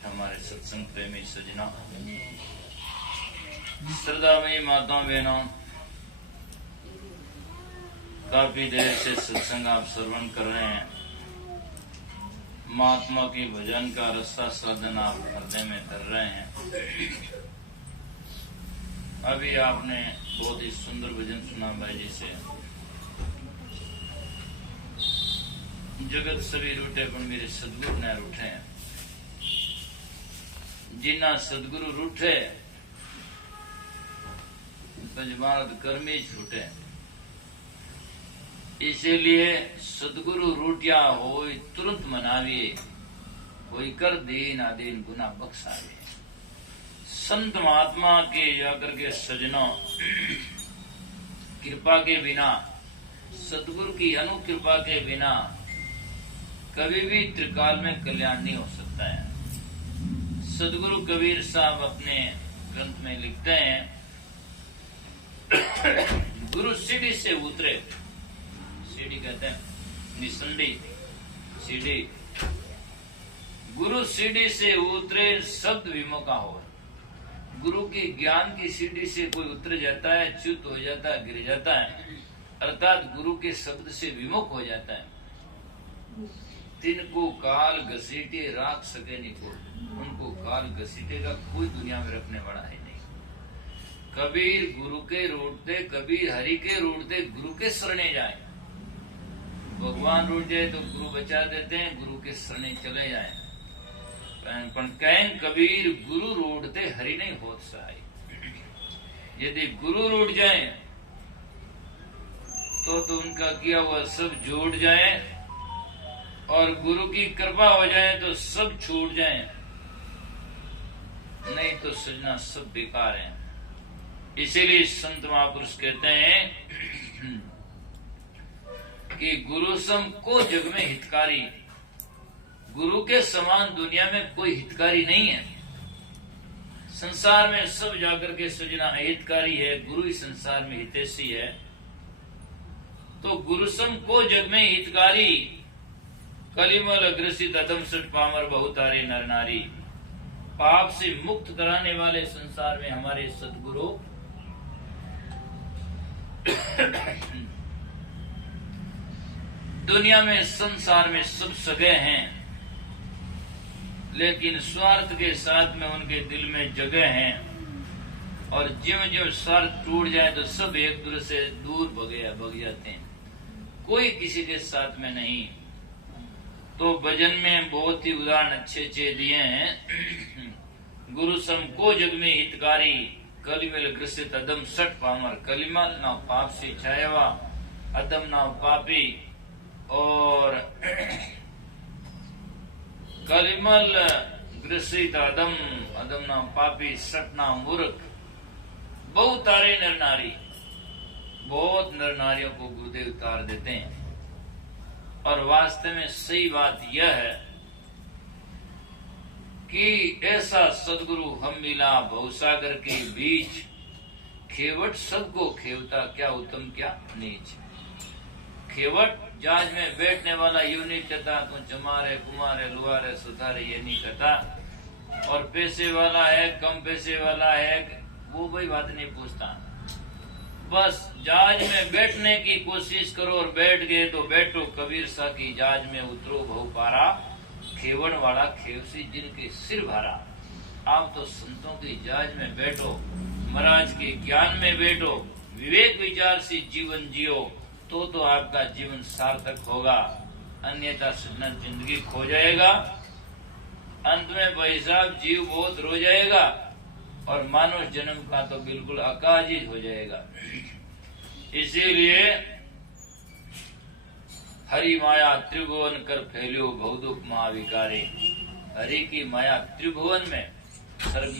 उपस्थित हमारे सत्संग प्रेमी सजना, श्रद्धामयी माताओं बहनों, काफी देर से सत्संग आप श्रवण कर रहे हैं। महात्मा की भजन का रस्ता साधन आप हृदय में कर रहे हैं। अभी आपने बहुत ही सुंदर भजन सुना भाई जी से। जगत सभी रूठे पर मेरे सदगुरु न रूठे, जिन्ना सदगुरु रूठे तजमानत कर्मी छूटे। इसीलिए सदगुरु रूठिया हो तुरंत मनाविए, कोई कर दीन आदीन गुना बख्शावे। संत महात्मा के जाकर के सजनों, कृपा के बिना, सदगुरु की अनुकृपा के बिना कभी भी त्रिकाल में कल्याण नहीं हो सकता है। सदगुरु कबीर साहब अपने ग्रंथ में लिखते हैं, गुरु सीढ़ी से उतरे, सीढ़ी कहते हैं निसंडी सीढ़ी, गुरु सीढ़ी से उतरे शब्द विमुखा हो। गुरु की ज्ञान की सीढ़ी से कोई उतर जाता है, च्युत हो जाता है, गिर जाता है, अर्थात गुरु के शब्द से विमुख हो जाता है। तिनको काल घसीटे राख सके नहीं को, उनको काल घसीटेगा कोई दुनिया में रखने वाला है नहीं। कबीर गुरु के रूठते, कबीर हरि के रूठते, गुरु के शरणे जाए। भगवान रूठ जाए तो गुरु बचा देते हैं, गुरु के शरणे चले जाए। पण कहें कबीर गुरु रूठते हरि नहीं होत सहाय। यदि गुरु रूठ जाए तो उनका किया हुआ सब जोड़ जाए, और गुरु की कृपा हो जाए तो सब छूट जाए, नहीं तो सजना सब बेकार है। इसीलिए संत महापुरुष कहते हैं कि गुरु सम को जग में हितकारी, गुरु के समान दुनिया में कोई हितकारी नहीं है। संसार में सब जाकर के सजना हितकारी है, गुरु ही संसार में हितैषी है। तो गुरु सम को जग में हितकारी, कलिमल ग्रसित अदम सट पामर बहुतारे नर नारी। पाप से मुक्त कराने वाले संसार में हमारे सदगुरु दुनिया में संसार में सब सगे हैं, लेकिन स्वार्थ के साथ में उनके दिल में जगह हैं। और ज्यों ज्यों स्वार्थ टूट जाए तो सब एक दूसरे से दूर भग जाते हैं, कोई किसी के साथ में नहीं। तो भजन में बहुत ही उदाहरण अच्छे अच्छे दिए हैं। गुरु सम को जग में हितकारी, कलिमल ग्रसित अदम सट पामर। कलिमा ना पाप से छाया हुआ, अदम ना पापी, और कलिमल ग्रसित अदम, अदम ना पापी, सट ना मूर्ख। बहुत तारे नर नारी, बहुत नर नारियों को गुरुदेव उतार देते हैं। और वास्तव में सही बात यह है कि ऐसा सदगुरु हम मिला भवसागर के बीच, खेवट सबको खेवता, क्या उत्तम क्या नीच। खेवट जहाज में बैठने वाला यूं नहीं कहता तू चमारे कुमारे लुहारे सुधारे, ये नहीं कहता। और पैसे वाला है, कम पैसे वाला है, वो भाई बात नहीं पूछता। बस जहाज में बैठने की कोशिश करो और बैठ गए तो बैठो। कबीर सा की जहाज में उतरो बहु पारा, खेवण वाला खेवसी जिनके सिर भारा। आप तो संतों की जहाज में बैठो, महाराज के ज्ञान में बैठो, विवेक विचार से जीवन जियो, तो आपका जीवन सार्थक होगा। अन्यथा सजना जिंदगी खो जाएगा। अंत में भाई साहब जीव बहुत रो जाएगा, और मानव जन्म का तो बिल्कुल अकाज ही हो जाएगा। इसीलिए हरि माया त्रिभुवन कर फैलियो बहुदुख महाविकारी। हरि की माया त्रिभुवन में, स्वर्ग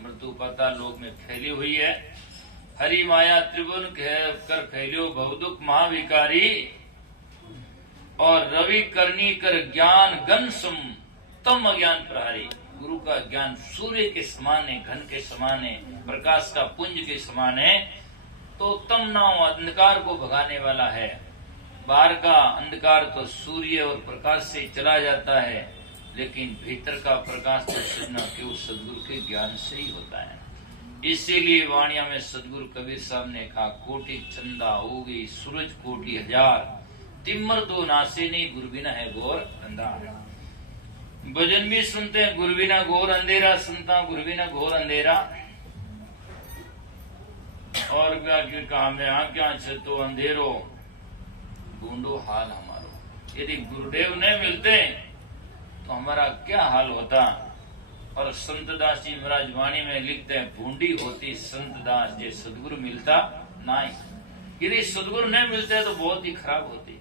मृत्यु पाताल लोक में फैली हुई है। हरि माया त्रिभुवन कर फैलियो बहुदुख महाविकारी। और रवि करनी कर ज्ञान घन सुम तम अज्ञान प्रहारी। गुरु का ज्ञान सूर्य के समान है, घन के समान है, प्रकाश का पुंज के समान है। तो तम नाम अंधकार को भगाने वाला है। बाहर का अंधकार तो सूर्य और प्रकाश से चला जाता है, लेकिन भीतर का प्रकाश तो सजना केवल सदगुरु के ज्ञान से ही होता है। इसीलिए वाणिया में सदगुरु कबीर साहब ने कहा, कोटि चंदा होगी सूरज कोटि हजार, तिम्मर दो नासे नहीं गुरु बिना है घोर अंधार। भजन भी सुनते हैं, गुरु बिना घोर अंधेरा, सुनता गुरु बिना घोर अंधेरा। और क्या कहा मैं आज्ञा से तो अंधेरो ढूंढो हाल हमारो। यदि गुरुदेव नहीं मिलते तो हमारा क्या हाल होता। और संत दास जी महाराज वाणी में लिखते हैं, बूंदी होती संत दास जे सदगुरु मिलता नहीं। यदि सदगुरु नहीं मिलते तो बहुत ही खराब होती।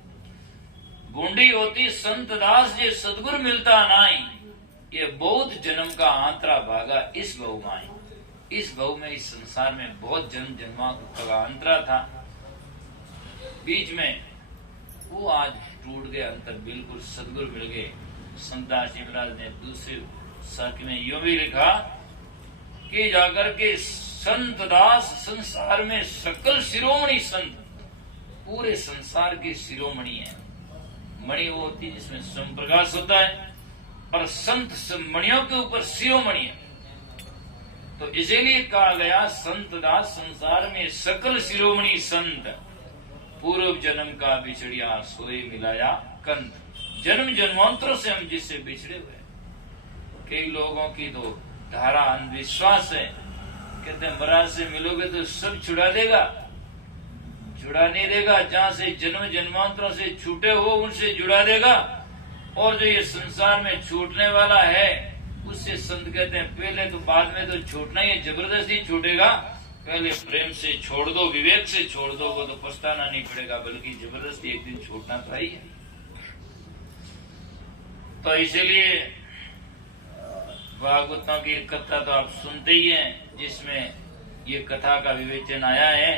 बूंदी होती संत दास जे सदगुरु मिलता नहीं। ये बहुत जन्म का आंतरा भागा इस गौ माई। इस गौ में इस संसार में बहुत जन्म जन्मा का अंतरा था। बीच में वो आज टूट गया अंतर, बिल्कुल सदगुरु मिल गए। संत दास जी महाराज ने दूसरे साखी में यूं भी लिखा कि जाकर के संत दास संसार में सकल शिरोमणि संत, पूरे संसार के शिरोमणि है। मणि वो होती है जिसमें स्वयं प्रकाश होता है, और संत मणियों के ऊपर शिरोमणि है। तो इसीलिए कहा गया संत दास संसार में सकल शिरोमणि संत, पूर्व जन्म का बिछड़िया सोए मिलाया कंत। जन्म जन्मांतरों से हम जिससे बिछड़े हुए। कई लोगों की तो धारा अंधविश्वास है, कहते हैं महाराज से मिलोगे तो सब छुड़ा देगा, छुड़ा नहीं देगा। जहाँ से जन्म जन्मांतरों से छूटे हो उनसे जुड़ा देगा। और जो ये संसार में छूटने वाला है उससे संत कहते हैं पहले तो, बाद में तो छूटना ही है, जबरदस्ती छूटेगा। पहले प्रेम से छोड़ दो, विवेक से छोड़ दो, वो तो पछताना नहीं पड़ेगा, बल्कि जबरदस्ती एक दिन छूटना तो ही है। तो इसीलिए भागवतों की कथा तो आप सुनते ही हैं, जिसमें ये कथा का विवेचन आया है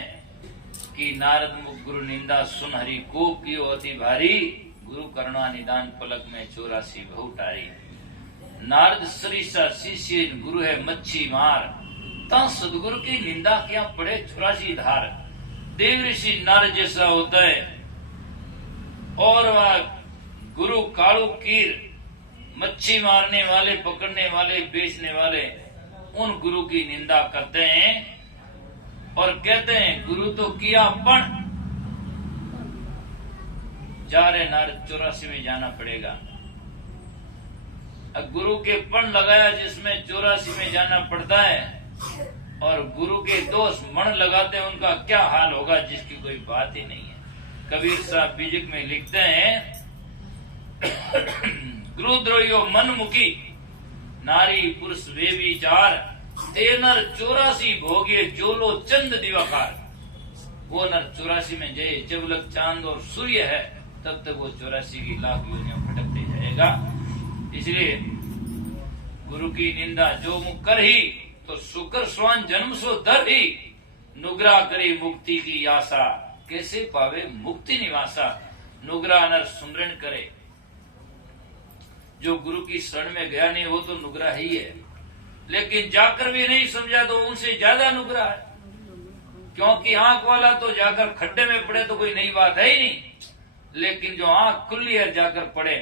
कि नारद मुख गुरु निंदा सुन हरि को की अति भारी, गुरु करुणा निदान पलक में 84 बहु टारी। नारद सरिसा शिष्य गुरु है मच्छी मार, ता सदगुरु की निंदा क्या पड़े 84 धार। देव ऋषि नारद जैसा होता है, और वह गुरु कालू कीर, मच्छी मारने वाले, पकड़ने वाले, बेचने वाले, उन गुरु की निंदा करते हैं और कहते हैं गुरु तो किया पण जा रहे नारद 84 में जाना पड़ेगा। अब गुरु के पण लगाया जिसमें 84 में जाना पड़ता है, और गुरु के दोष मन लगाते हैं, उनका क्या हाल होगा जिसकी कोई बात ही नहीं है। कबीर साहब बीजक में लिखते हैं, गुरुद्रोहियो मन मुखी नारी पुरुष वे विचार, ते नर 84 भोगे जोलो चंद दिवाकार। वो नर 84 में जय जब लग चांद और सूर्य है, तब तक वो 84 की लाख योनियों भटकते जाएगा। इसलिए गुरु की निंदा जो मुख कर ही, तो सुकर स्वान जन्म सो दर ही, नुग्रा करे मुक्ति की आशा, कैसे पावे मुक्ति निवासा। नुग्रा नर सुमरण करे, जो गुरु की शरण में गया नहीं वो तो नुग्रा ही है, लेकिन जाकर भी नहीं समझा तो उनसे ज्यादा नुग्रा है। क्योंकि आंख वाला तो जाकर खड्डे में पड़े तो कोई नई बात है ही नहीं, लेकिन जो आंख खुली है जाकर पड़े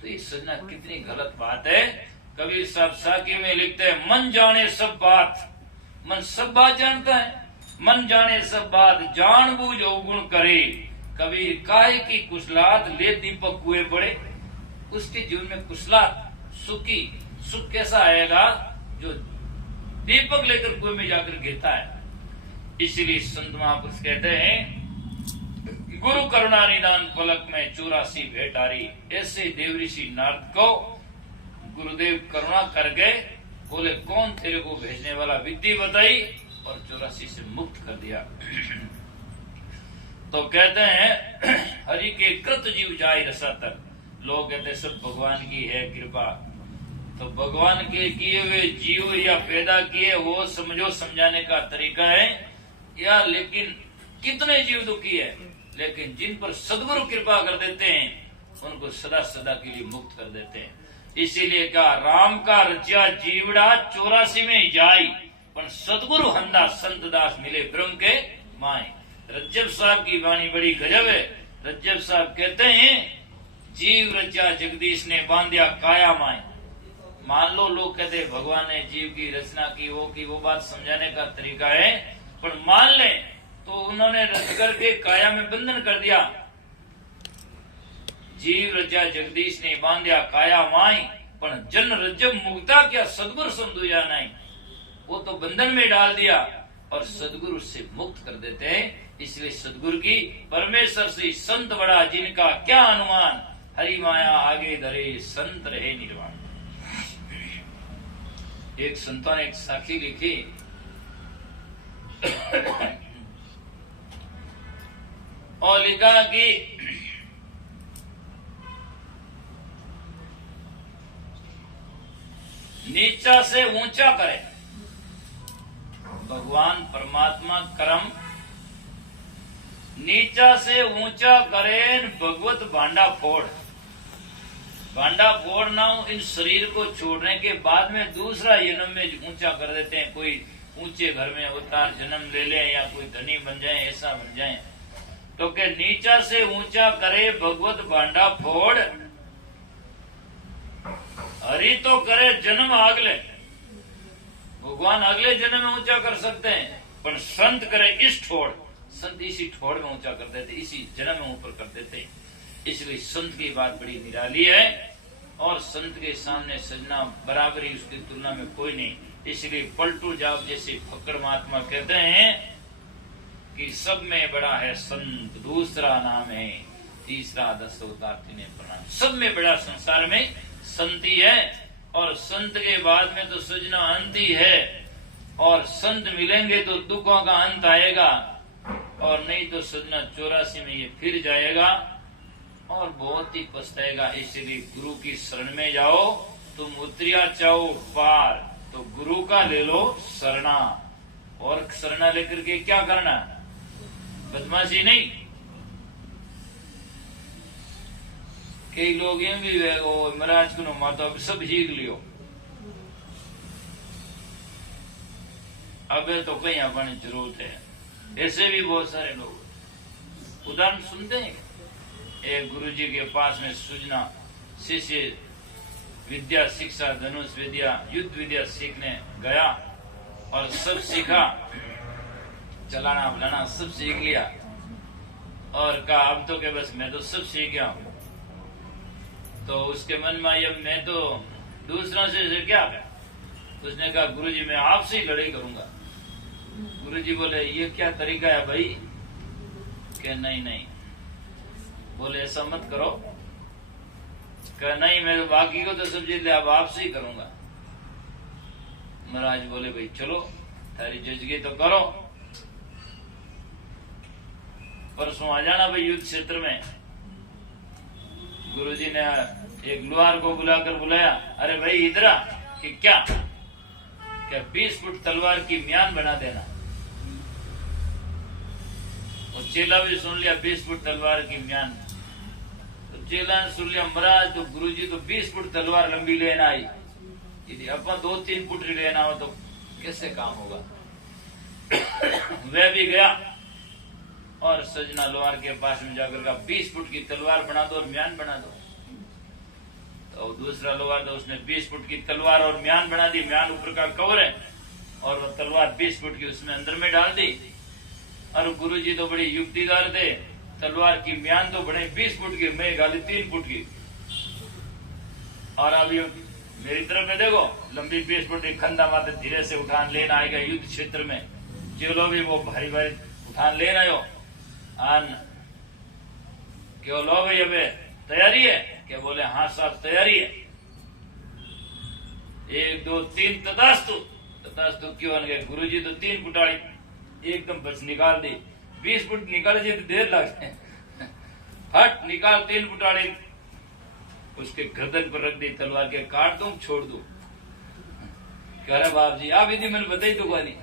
तो ये समझना कितनी गलत बात है। कबीर साहब साकी में लिखते हैं, मन जाने सब बात, मन सब बात जानता है, मन जाने सब बात जान बूझ अवगुण करे। कबीर काहे की कुशलात ले दीपक कुएं पड़े। उसके जीवन में कुशलात सुखी सुख कैसा आएगा, जो दीपक लेकर कुएं में जाकर गिरता है। इसीलिए संत महापुरुष कहते हैं, गुरु करुणा निदान पलक में 84 भेटारी। ऐसे देव ऋषि नारद को गुरुदेव करुणा कर गए, बोले कौन तेरे को भेजने वाला, विधि बताई और 84 से मुक्त कर दिया। तो कहते हैं, हरि के कृत जीव जाय रसा तक। लोग कहते हैं सब भगवान की है कृपा, तो भगवान के किए हुए जीव या पैदा किए वो समझो समझाने का तरीका है या, लेकिन कितने जीव दुखी है, लेकिन जिन पर सदगुरु कृपा कर देते हैं उनको सदा सदा के लिए मुक्त कर देते हैं। इसीलिए कहा, राम का रचा जीवड़ा 84 में जाई, पर सदगुरु हंदा संत दास मिले ब्रह्म के माए। रज्जब साहब की वाणी बड़ी गजब है। रज्जब साहब कहते हैं जीव रचा जगदीश ने बांध्या काया माए। मान लो लोग कहते भगवान ने जीव की रचना की, वो बात समझाने का तरीका है, पर मान ले तो उन्होंने रच करके काया में बंधन कर दिया। जीव रचा जगदीश ने बांध्या काया माई, पर जन रजब मुक्ता क्या सदगुरु समझुया नहीं। वो तो बंधन में डाल दिया और सदगुरु से मुक्त कर देते हैं। इसलिए सदगुरु की परमेश्वर से संत बड़ा जिनका क्या अनुमान, हरि माया आगे धरे संत रहे निर्वाण। एक संतों ने एक साखी लिखी, और लिखा कि नीचा से ऊंचा करे भगवान परमात्मा कर्म, नीचा से ऊंचा करे भगवत भांडा फोड़। भांडा फोड़ना इन शरीर को छोड़ने के बाद में दूसरा जन्म में ऊंचा कर देते हैं। कोई ऊंचे घर में अवतार जन्म ले ले या कोई धनी बन जाए, ऐसा बन जाए। तो के नीचा से ऊंचा करे भगवत भांडा फोड़, हरि तो करे जन्म अगले। भगवान अगले जन्म में ऊंचा कर सकते हैं, पर संत करे इस ठोड़। संत इसी ठोड़ में ऊंचा कर देते, इसी जन्म में ऊपर कर देते। इसलिए संत की बात बड़ी निराली है, और संत के सामने सजना बराबरी उसकी तुलना में कोई नहीं। इसलिए पलटू जाप जैसे फक्कड़ महात्मा कहते हैं कि सब में बड़ा है संत, दूसरा नाम है, तीसरा 10 अवतार तिन्हें प्रणाम। सब में बड़ा संसार में संत ही है, और संत के बाद में तो सजना अंत ही है। और संत मिलेंगे तो दुखों का अंत आएगा, और नहीं तो सजना 84 में ये फिर जाएगा और बहुत ही पछताएगा। इसलिए गुरु की शरण में जाओ, तुम उतरिया चाहो पार, तो गुरु का ले लो शरणा। और शरणा लेकर के क्या करना, बदमाशी नहीं। कई लोग ये भी महाराज को माता सब सीख लियो, अब तो कहीं अपनी जरूरत है। ऐसे भी बहुत सारे लोग उदाहरण सुनते हैं। एक गुरुजी के पास में सुजना शिष्य विद्या शिक्षा, धनुष विद्या, युद्ध विद्या सीखने गया और सब सीखा, चलाना बुलाना सब सीख लिया, और कहा अब तो के बस मैं तो सब सीख गया हूं। तो उसके मन में अब मैं तो दूसरों से क्या है। उसने कहा गुरुजी मैं आपसे ही लड़ाई करूंगा। गुरुजी बोले ये क्या तरीका है भाई? क्या नहीं नहीं, बोले ऐसा मत करो। कहा नहीं मैं तो बाकी को तो सब जीत लिया, अब आपसे ही करूंगा। महाराज बोले भाई चलो तारी जजगी तो करो, परसों आ जाना भाई युद्ध क्षेत्र में। गुरुजी ने एक लुहार को बुलाकर बुलाया, अरे भाई इधर आ कि क्या 20 फुट तलवार की म्यान बना देना। और चेला भी सुन लिया 20 फुट तलवार की म्यान। तो चेला ने सुन लिया महाराज तो गुरुजी तो 20 फुट तलवार लंबी लेना आई, यदि अपन 2-3 फुट लेना हो तो कैसे काम होगा। वह भी गया और सजना लोहार के पास में जाकर का 20 फुट की तलवार बना दो और म्यान बना दो। तो दूसरा लोहार था, उसने 20 फुट की तलवार और म्यान बना दी। म्यान ऊपर का कवर है और वो तलवार 20 फुट की उसमें अंदर में डाल दी। और गुरुजी तो बड़ी युक्तिदार थे, तलवार की म्यान तो बड़े 20 फुट की, मैं गाली 3 फुट की। और अब मेरी तरफ में देखो लंबी 20 फुट की खंदा माते धीरे से उठान लेना आएगा युद्ध क्षेत्र में। चलो भी वो भारी भारी उठान लेना आयो आन क्यों लो भाई अबे तैयारी है क्या? बोले हाँ साहब तैयारी है। 1 2 3 तथास्तु क्यों बन गए। गुरुजी तो 3 फुटाड़ी एकदम बस निकाल दी। 20 फुट निकाल जी तो देर लग जाए। फट निकाल 3 फुटाड़ी उसके गर्दन पर रख दी तलवार के, काट दूं छोड़ दूं। कह रहे बाप जी आप यदि मैंने बताई तो कोई नहीं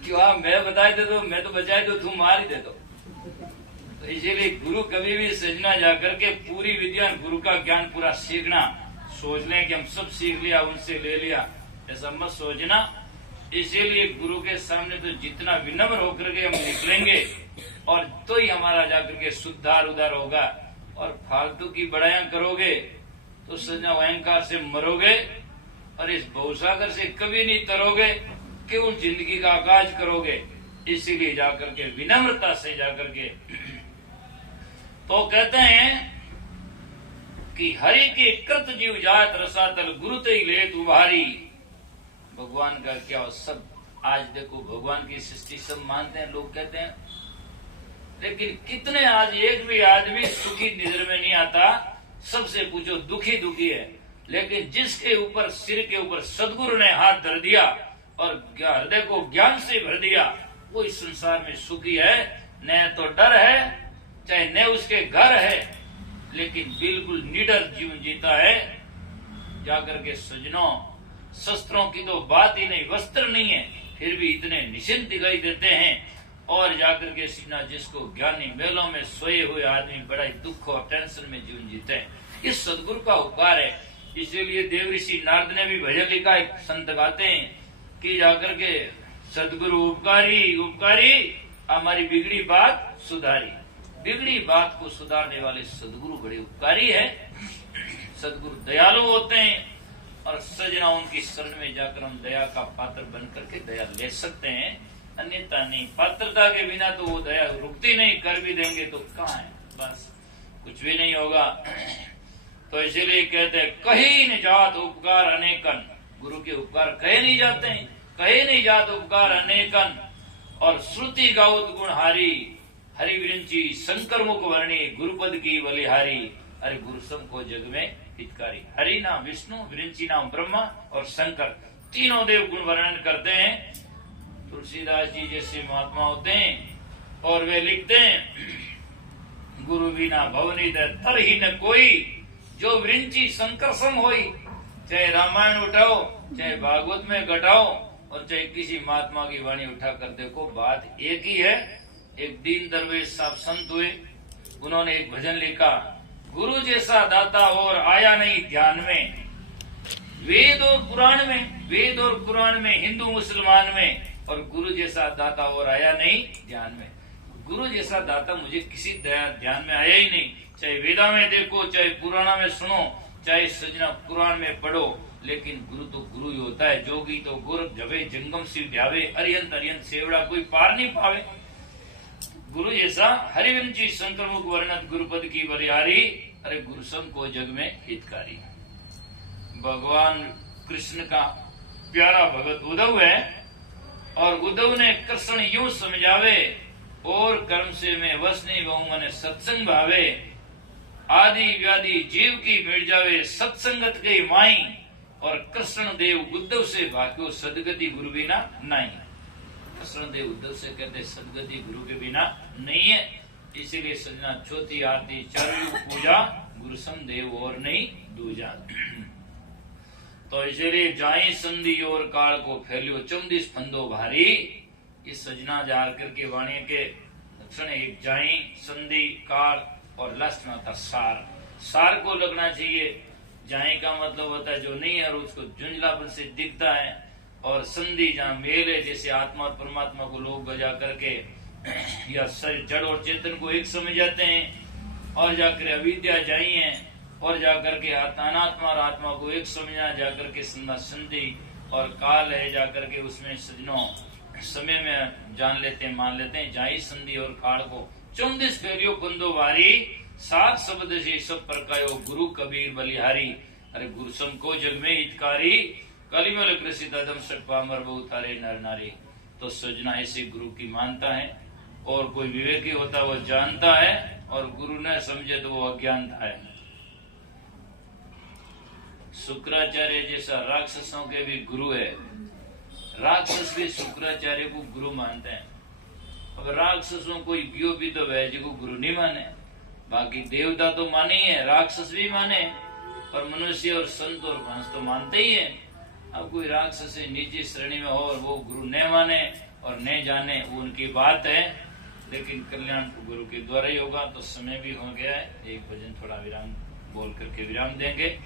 क्यों आप मैं बताए दे दो, मैं तो बचाए दो, तुम मार ही दे दो। तो इसीलिए गुरु कभी भी सजना जाकर के पूरी विद्या गुरु का ज्ञान पूरा सीखना। सोच लें कि हम सब सीख लिया उनसे ले लिया, ऐसा मत सोचना। इसीलिए गुरु के सामने तो जितना विनम्र होकर के हम निकलेंगे और तो ही हमारा जाकर के सुधार उधार होगा और फालतू की बड़ाइयां करोगे तो सजना अहंकार से मरोगे और इस भवसागर से कभी नहीं तरोगे। क्यों जिंदगी का आगाज करोगे? इसीलिए जाकर के विनम्रता से जाकर के तो कहते हैं कि हरि के कृत जीव जात रसातल गुरु ते ले तुम्हारी। भगवान का क्या सब आज देखो भगवान की सृष्टि सब मानते हैं, लोग कहते हैं, लेकिन कितने आज एक भी आदमी सुखी नजर में नहीं आता। सबसे पूछो दुखी दुखी है, लेकिन जिसके ऊपर सिर के ऊपर सदगुरु ने हाथ धर दिया और हृदय को ज्ञान से भर दिया, वो इस संसार में सुखी है। न तो डर है, चाहे न उसके घर है, लेकिन बिल्कुल निडर जीवन जीता है। जाकर के सजनों, शस्त्रों की तो बात ही नहीं, वस्त्र नहीं है, फिर भी इतने निश्चिंत दिखाई देते हैं। और जाकर के सीना जिसको ज्ञानी मेलों में सोए हुए आदमी बड़ा ही दुख और टेंशन में जीवन जीते हैं, ये सदगुरु का उपकार है। इसीलिए देवऋषि नारद ने भी भजन लिखा, एक संत गाते हैं कि जाकर के सदगुरु उपकारी उपकारी, हमारी बिगड़ी बात सुधारी। बिगड़ी बात को सुधारने वाले सदगुरु बड़े उपकारी है। सदगुरु दयालु होते हैं और सजना उनकी शरण में जाकर हम दया का पात्र बन करके दया ले सकते हैं, अन्यथा नहीं। पात्रता के बिना तो वो दया रुकती नहीं, कर भी देंगे तो कहाँ है, बस कुछ भी नहीं होगा। तो इसीलिए कहते हैं कहीं न जात उपकार अनेकन, गुरु के उपकार कहे नहीं जाते हैं, कहे नहीं जात उपकार अनेकन। और श्रुति गाउत गुण हारी, हरि विरंची शंकर मुख वर्णी, गुरुपद की बलिहारी। अरे गुरुसम को जग में हितकारी। हरि नाम विष्णु, विरंची नाम ब्रह्मा और शंकर, तीनों देव गुण वर्णन करते हैं। तुलसीदास जी जैसे महात्मा होते हैं और वे लिखते हैं गुरु बिना भवनी तर ही न कोई, जो विरंची शंकर सम होई। चाहे रामायण उठाओ, चाहे भागवत में घटाओ और चाहे किसी महात्मा की वाणी उठा कर देखो, बात एक ही है। एक दीन दरवेश साहब संत हुए, उन्होंने एक भजन लिखा, गुरु जैसा दाता और आया नहीं ध्यान में। वेद और पुराण में, वेद और पुराण में, हिंदू मुसलमान में, और गुरु जैसा दाता और आया नहीं ध्यान में। गुरु जैसा दाता मुझे किसी ध्यान में आया ही नहीं। चाहे वेदा में देखो, चाहे पुराणा में सुनो, चाहे सजना कुरान में पढ़ो, लेकिन गुरु तो गुरु ही होता है। जोगी तो गुरु जबे जंगम शिव ध्यावे, अरियंत अरियंत सेवड़ा कोई पार नहीं पावे। गुरु जैसा हरिवंशी शंकर मुख वर्णत, गुरुपद की बलिहारी। अरे गुरुसम को जग में हितकारी। भगवान कृष्ण का प्यारा भगत उद्धव है और उद्धव ने कृष्ण यूं समझावे, और कर्म से मैं वश नहीं बहु मने सत्संग भावे। आदि व्याधि जीव की मिट जावे, सत्संगत के माई। और कृष्ण देव उद्धव से भाग्यो, सदगति गुरु बिना नहीं। कृष्ण देव उद्धव से कहते सदगति गुरु के बिना नहीं है। इसीलिए सजना चौथी आरती चारू पूजा, गुरु सम देव और नहीं दूजा। तो इसीलिए जाई संधि और काल को फैलियो, चमदिस फंदो भारी। इस सजना जार करके वाणी के लक्षण एक जाई, संधि, काल और लास्ट में होता सार। सार को लगना चाहिए। जाए का मतलब होता है जो नहीं है और उसको झुंझलापन से दिखता है। और संधि जहाँ मेल है, जैसे आत्मा और परमात्मा को लोग बजा करके या जड़ और चेतन को एक समझ जाते हैं। और जाकर अविद्या जाई है और जाकर के अनात्मा और आत्मा को एक समझना, जाकर के संधि। और काल है, जाकर के उसमें सजनों समय में जान लेते हैं, मान लेते हैं। जाई संधि और काल को चौंदिस फेरियो बंदो वारी, सात शब्द से सब प्रकायो, गुरु कबीर बलिहारी। अरे गुरुसम को जग में हितकारी, कलिमल कृषि दम सट पामर बहुतारे नर नारी। तो सजना ऐसे गुरु की मानता है, और कोई विवेकी होता वो जानता है, और गुरु न समझे तो वो अज्ञानता है। शुक्राचार्य जैसा राक्षसों के भी गुरु है। राक्षस भी शुक्राचार्य को गुरु मानते हैं। अब राक्षसों कोई बियो भी तो वह जी को गुरु नहीं माने, बाकी देवता तो माने ही है, राक्षस भी माने, और मनुष्य और संत और हंस तो मानते ही है। अब कोई राक्षस से नीचे श्रेणी में हो और वो गुरु न माने और न जाने, वो उनकी बात है, लेकिन कल्याण तो गुरु के द्वारा ही होगा। तो समय भी हो गया है, एक भजन थोड़ा विराम बोल करके विराम देंगे।